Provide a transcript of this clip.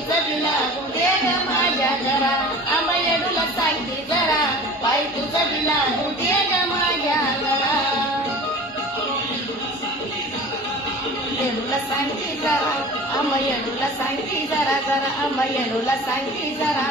तुझं बिना दे ग माझ्या घरा आंबा येडूला सांगते जरा बाई तुझं बिना दे ग माझ्या घरा येडूला सांगते जरा आंबा येडूला सांगते जरा जरा आंबा येडूला सांगते जरा